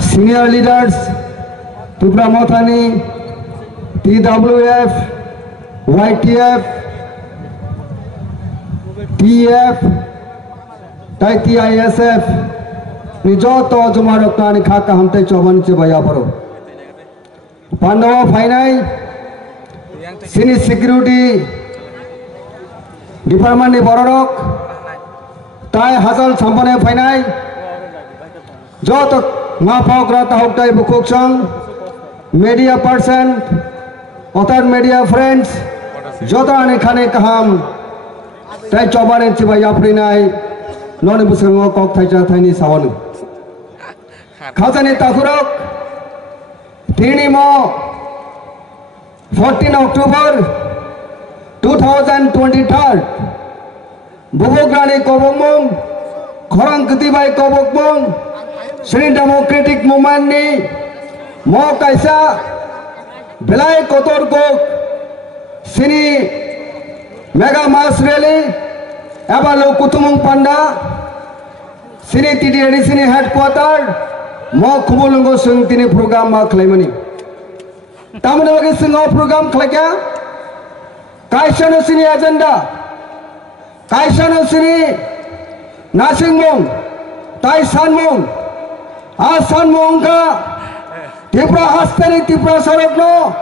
senior leaders, Tripura Mothani, TWF, YTF, TF, Taiti ISF, Nijoto Jumarokani Kaka Hamte Choban Chibaya Paro. Pandava Finai, Sini Security Department Borok, Tai Hazal Sampane Finai, Joto Mapograta Hoktai Bukuksang, media person, other media friends, Jota Anekhane Kaham, Tai Choban Chibaya Prinai, Non Busango Kok Taja Tani Sawan. Khazani Takurok, Tinimo, 14 October 2023, Bubograni Kobomong, Korang Ketibai Kobokmong, Sri Democratic Movement ni, Mo Kaisa, Belai Kotor Kok, Sini Mega Mass Rally, Abalo Kutumong Panda, Sini TDD Sini Headquarter, Mo Kumulungo Sung Tini Program Ma Claimani. Tamil Nadu Singo program kaya, Kaisano Sini agenda, Kaisano Sini Nasing Mong, Tai San Mong, Asan Mong ka, Tripura Hastani Tripura Sarokno,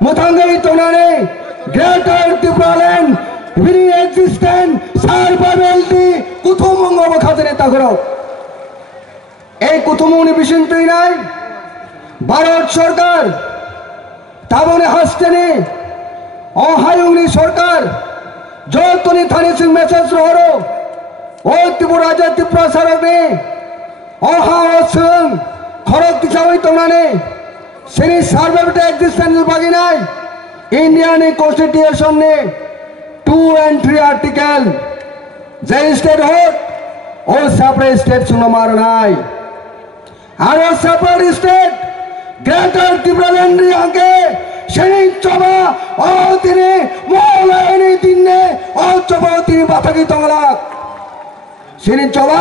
Mutangai Tonane, Greater Tripura Land, very existent, Sarbavelti, Kutumong of Khazane Tagoro. A Kutumuni Bishin Pinai, Barot Sorkar. তাবনে হাসতেনি অহায়ুংনি সরকার যতনি থানি সিং message রহরো ও ত্রিপুরা রাজ্য ত্রিপুরা সারনে অহা অসং খরক দিশাওই তোমরানে সেনি সার্ভেটা এক্সিস্টেন্স বাগিনাই ইন্ডিয়ান কনস্টিটিউশন নে 2 and 3 আর্টিকেল যে স্টেট হোক ও সেপারেট স্টেট সুনো মারনাই আর ও separate state Greater Tripura Land आगे शनि चबा और तिने मोलायनी तिने और चबा तिने बाता की तंगला शनि चबा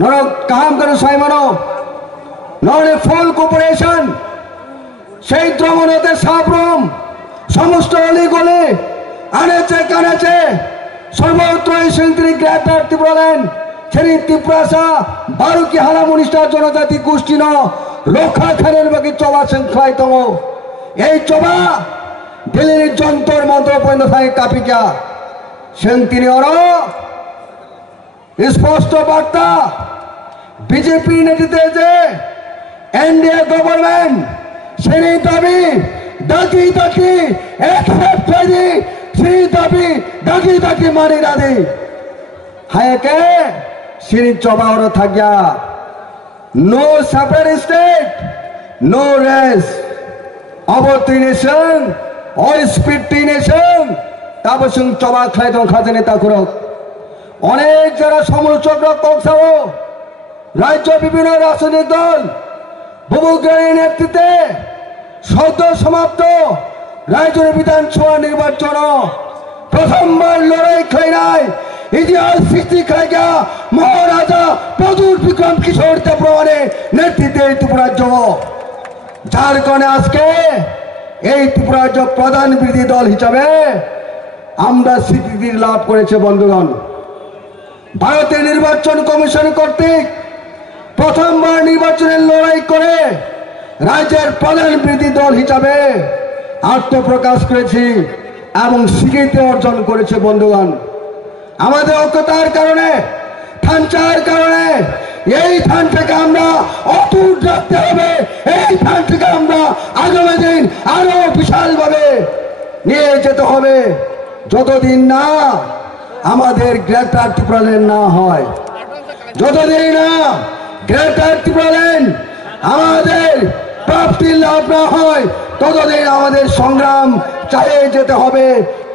नरो काम करो साइमनो नरे फुल कोऑपरेशन क्षेत्र मनेते साब्रम समस्त अली गले आनेचे कानेचे सर्वत्र सेंट्री Greater Tripura Land शनि त्रिपुरा सा बारु की हाला मुनिष्ठा जनजाति गोष्ठी न রক্ষা খানের বাকি চবা শৃঙ্খলায় তম এই চবা দিল্লির যন্তর মন্ত্র পর্যন্ত থাকে কাপিকা সেন্তিনি অর স্পষ্ট বার্তা বিজেপি নেতৃত্বে যে এনডিএ গভর্নমেন্ট সেই দাবি ডাকি ডাকি একসেপ্ট করি সেই দাবি ডাকি ডাকি মানি না দি হায়কে সিনি চবা অর থাকিয়া No separate state, no rest. Our nation, all split nation. Tabasung Choba Clayton Khazane Takurok. Onek Jara Samuchokra Koksao, Rajo Bibino Rasuni Dol, Bubugari Netite, Soto Samapto, Rajo Bidan Chua Nirvachono, Prosambar Lorai Klainai. ইতিহাস সৃষ্টি খাইগা মহারাজা প্রদুর বিক্রম কিশোর দেববর্মনে নেতৃত্বে ত্রিপুরা রাজ্য যার কারণে আজকে এই ত্রিপুরা রাজ্য প্রধান বিরোধী দল হিসাবে আমরা স্বীকৃতি লাভ করেছে বন্ধুগণ ভারতের নির্বাচন কমিশন কর্তৃক প্রথমবার নির্বাচনের লড়াই করে রাজ্যের প্রধান বিরোধী দল হিসাবে আত্মপ্রকাশ করেছি এবং স্বীকৃতি অর্জন করেছে বন্ধুগণ আমাদের ঐক্যতার কারণে থানচার কারণে এই থান থেকে আমরা অটুট রাখতে হবে এই থান থেকে আমরা আগামী দিন আরো বিশালভাবে নিয়ে যেতে হবে যতদিন না আমাদের গ্রেটার ত্রিপুরা ল্যান্ড না হয় যতদিন না গ্রেটার ত্রিপুরা ল্যান্ড আমাদের প্রাপ্তির লাভ না হয় ততদিন আমাদের সংগ্রাম চালিয়ে যেতে হবে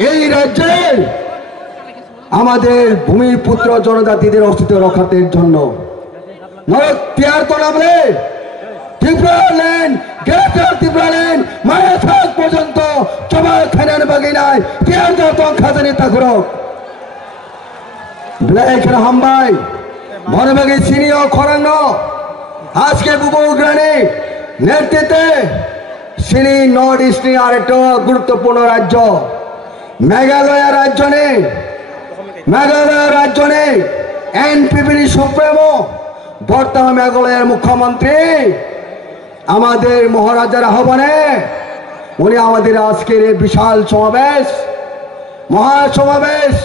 এই রাজ্যের আমাদের ভূমিপুত্র জনজাতিদের অস্তিত্ব রক্ষার জন্য নরক তিয়ার তো নামলে Tripura land greater Tripura land মায়া থাক পর্যন্ত চবা খানের বাগিনায় তিয়ার জাতক খাজানি তাকুরক ব্ল্যাক হামবাই মনে বাগি সিনিয়র খরাঙ্গ আজকে বুবুগ্রানে নেতৃত্বে সিনি নর্থ ইস্টে আরেকটা গুরুত্বপূর্ণ রাজ্য মেঘালয় রাজ্য নেই এনপিপির সুপ্রিমো বর্তমান মেঘালয়ের মুখ্যমন্ত্রী আমাদের মহারাজার আহ্বানে উনি আমাদের আজকের এই বিশাল সমাবেশ মহাসমাবেশ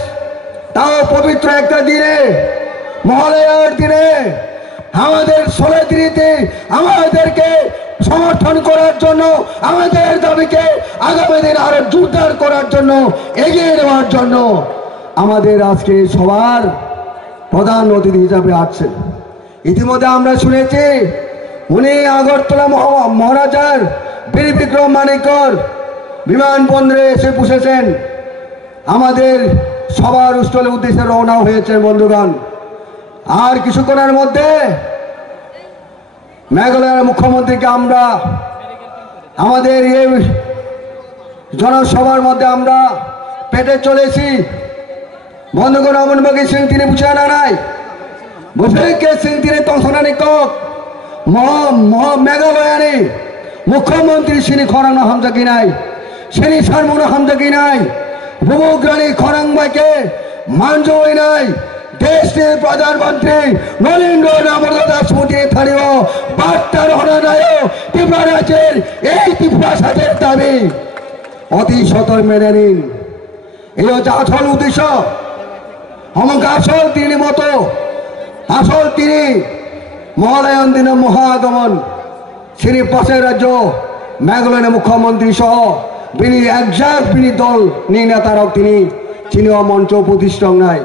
তাও পবিত্র একটা দিনে মহালয়ার দিনে আমাদের সলেত্রীতে আমাদেরকে সমর্থন করার জন্য আমাদের দাবিকে আগামী দিন আরো জোরদার করার জন্য এগিয়ে নেওয়ার জন্য আমাদের আজকে সবার প্রধান অতিথি হিসাবে আসছেন। ইতিমধ্যে আমরা শুনেছি উনি আগরতলা মহারাজার বীর বিক্রম মানিকর বিমানবন্দরে এসে বসেছেন, আমাদের সবার স্থলের উদ্দেশ্যে রওনা হয়েছে। বন্ধুগণ, আর কিছুক্ষণের মধ্যে মেঘালয়ের মুখ্যমন্ত্রীকে আমরা আমাদের এই জনসভার মধ্যে আমরা পেটে চলেছি। বন্ধুগণ, অমনবাগী সিং তিনি বুঝে না নাই বুঝে সিং তিনি তংসনানি কক মেঘালয়ানি মুখ্যমন্ত্রী সিনি খরাং হামজাকি নাই সিনি সারমুন হামজাকি নাই বুবুগ্রানি খরাং বাইকে মানজই নাই দেশের প্রধানমন্ত্রী নরেন্দ্র দাস মোদী স্থানীয় বার্তার হনায় ত্রিপুরা রাজ্যের এই ত্রিপুরা সাথের দাবি অতি সতর মেনে নিন। এই হচ্ছে আসল উদ্দেশ্য। আমাকে আসল তিনি মতো আসল তিনি মহালয়ন দিন মহাগমন তিনি পাশের রাজ্য মেঘালয়ের মুখ্যমন্ত্রী সহ তিনি একজাক তিনি দল নিয়ে নেতারক তিনি মঞ্চ প্রতিষ্ঠান নাই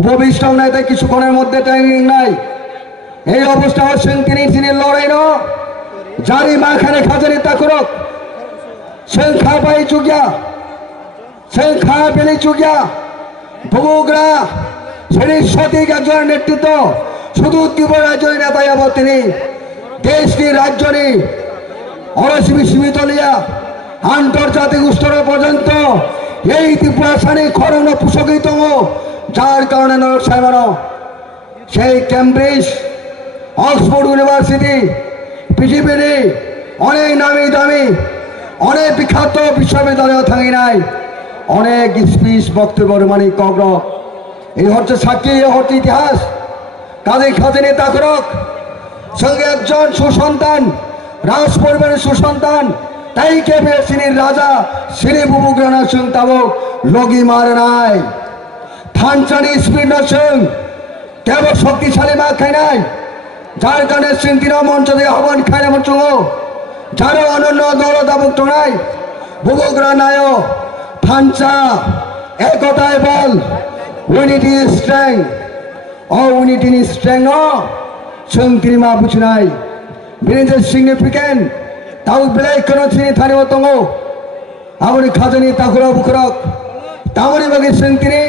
উপবিষ্টং নাই, তাই কিছুক্ষণের মধ্যে ট্রেনিং নাই। এই অবস্থা হচ্ছেন তিনি লড়াই ন জারি মাখানে খাজারি তাকুরক সেন খা পাই চুকিয়া সেন খা বেলি চুকিয়া বুবুগ্রা সেই সঠিক একজনের নেতৃত্ব শুধু ত্রিপুরা রাজ্যের নেতা যাব তিনি দেশটি রাজ্যনি অরসীমি সীমিত লিয়া আন্তর্জাতিক স্তর পর্যন্ত এই ত্রিপুরা সানি খরণ পোষকিত যার কারণে সেই ক্যামব্রিজ অক্সফোর্ড ইউনিভার্সিটি পৃথিবীর অনেক নামি দামি অনেক বিখ্যাত বিশ্ববিদ্যালয় থাকি নাই অনেক স্পিচ বক্তব্য মানিক কগ্র এই হচ্ছে সাক্ষী, এ হচ্ছে ইতিহাস। কাজী খাজানি তাকরক সঙ্গে একজন সুসন্তান রাজ পরিবারের সুসন্তান তাই কেবে সিনির রাজা সিনি বুবুগ্রানা সিং তাবক লগি মারে নাই থানচানি স্পিড সিং কেবল শক্তিশালী মা খাই নাই যার কারণে সিং তিন মঞ্চ থেকে আহ্বান খাই না মঞ্চ যারা অনন্য দল দাবক নাই বুবুগ্রা নায় থানচা একতায় বল উইনিটি স্ট্রেং ও উইনিটি স্ট্রেং সিং তিনি মা বুঝ নাই বিনিজের সিগনিফিকেন্ট তাও বেলাই কোনো চিনি থানিও তঙ্গ আমনি খাজানি তাকুরা বুকরক তামনি বাগি সিং তিনি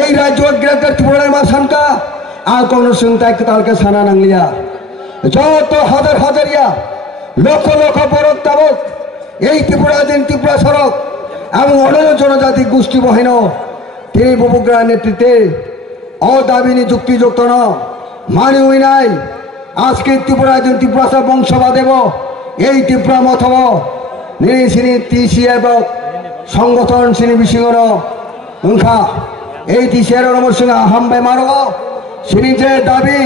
এই রাজ্য গ্রেপ্তার ত্রিপুরার মা সানকা আর কোন সিং তাই তালকে সানা নাংলিয়া যত হাজার হাজারিয়া লক্ষ লক্ষ বরক তাবক এই ত্রিপুরা দিন ত্রিপুরা সড়ক এবং অন্যান্য জনজাতি গোষ্ঠী বহিন তিনি বুবুগ্রার নেতৃত্বে অদাবিনী যুক্তিযুক্ত ন মানি হই নাই আজকে ত্রিপুরা দিন ত্রিপুরা সব বংশবা দেব এই ত্রিপুরা মথব নিরি সিনি তিসি এবং সংগঠন সিনি বিশিগণ উংখা এই তিসিয়ার নমর সঙ্গে হামবাই মারব সিনি যে দাবি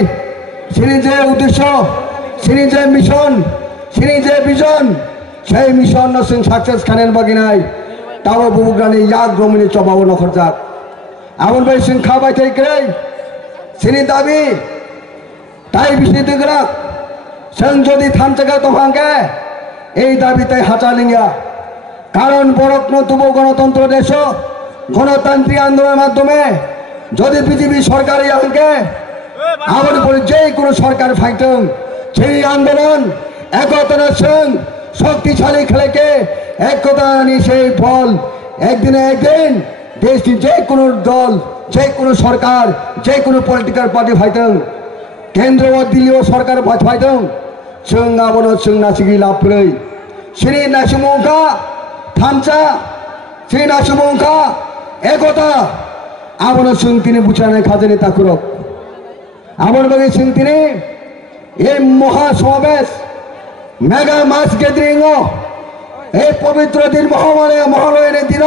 সিনি যে উদ্দেশ্য সিনি যে মিশন সিনি যে ভিজন সেই মিশন সিং সাকসেস খানের বাকি নাই তাও বুবুগ্রানি ইয়াক গ্রমিনী চবাবো নখর যাক এমন ভাই সিং খাবাই থেকে সিনি দাবি তাই বিষ্ণু দিগরাক সিং যদি থান থেকে তোমাকে এই দাবি তাই হাঁচালিঙ্গা কারণ বরত্ন তবু গণতন্ত্র দেশ গণতান্ত্রিক আন্দোলনের মাধ্যমে যদি পৃথিবী সরকারি আঙ্কে আমার উপরে যে কোনো সরকার ফাইটং সেই আন্দোলন একতা সিং শক্তিশালী খেলেকে একতা আনি সেই ফল একদিনে একদিন দেশটি যে কোনো দল যে কোনো সরকার যে কোনো পলিটিক্যাল পার্টি ফাইটং কেন্দ্র ও দিল্লীয় সরকার ফাইটং সিং আবন সিং নাচিকি লাভ করে শ্রী নাসিমঙ্কা থামচা শ্রী নাসিমঙ্কা একতা আবন সিং তিনি বুঝানে খাজানি তাকুরক আমন বাগে সিং তিনি এই মহাসমাবেশ মেগা মাস গ্যাদারিং এই পবিত্র দিন মহালয়ের দিন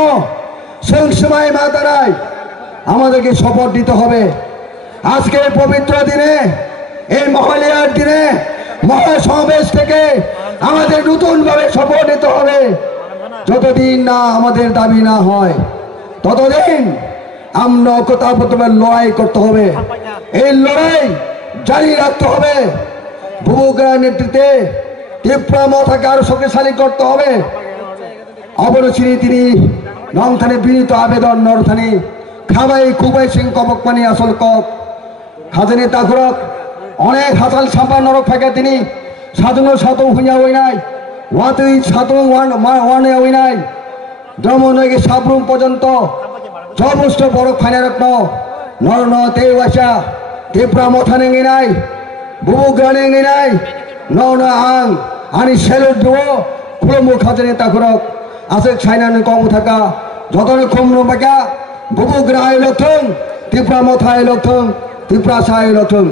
সংসময় মা তারায় আমাদেরকে শপথ দিতে হবে। আজকে পবিত্র দিনে এই মহালয়ার দিনে মহাসমাবেশ থেকে আমাদের নতুনভাবে শপথ নিতে হবে। যতদিন না আমাদের দাবি না হয় ততদিন আমরা একতাবদ্ধভাবে লড়াই করতে হবে। এই লড়াই জারি রাখতে হবে। বুবুগ্রার নেতৃত্বে ত্রিপুরা মথাকে আরো শক্তিশালী করতে হবে। অবরোচিনী তিনি নংথানে বিনীত আবেদন নরথানি খাবাই খুবাই সিং কবক পানি আসল কক হাজানি তাকুরক অনেক হাসাল ছাপা নরক ফাঁকে তিনি সাধন সাতং হুঁয়া হই নাই ওয়াতুই সাতং ওয়ানে হই নাই যমনকে সাবরুম পর্যন্ত সমস্ত বড় ফাইনা রত্ন নর ন তে ওয়াসা ত্রিপুরা মথানে নাই বুবুগ্রানে নাই ন ন আং আনি সেলুট দিব খুলমু খাজানি তাকুরক আছে ছাইনানি কম থাকা যতনে কম রবাকা বুবুগ্রা I লথং Tripura Motha I লথং Tripura Sai লথং।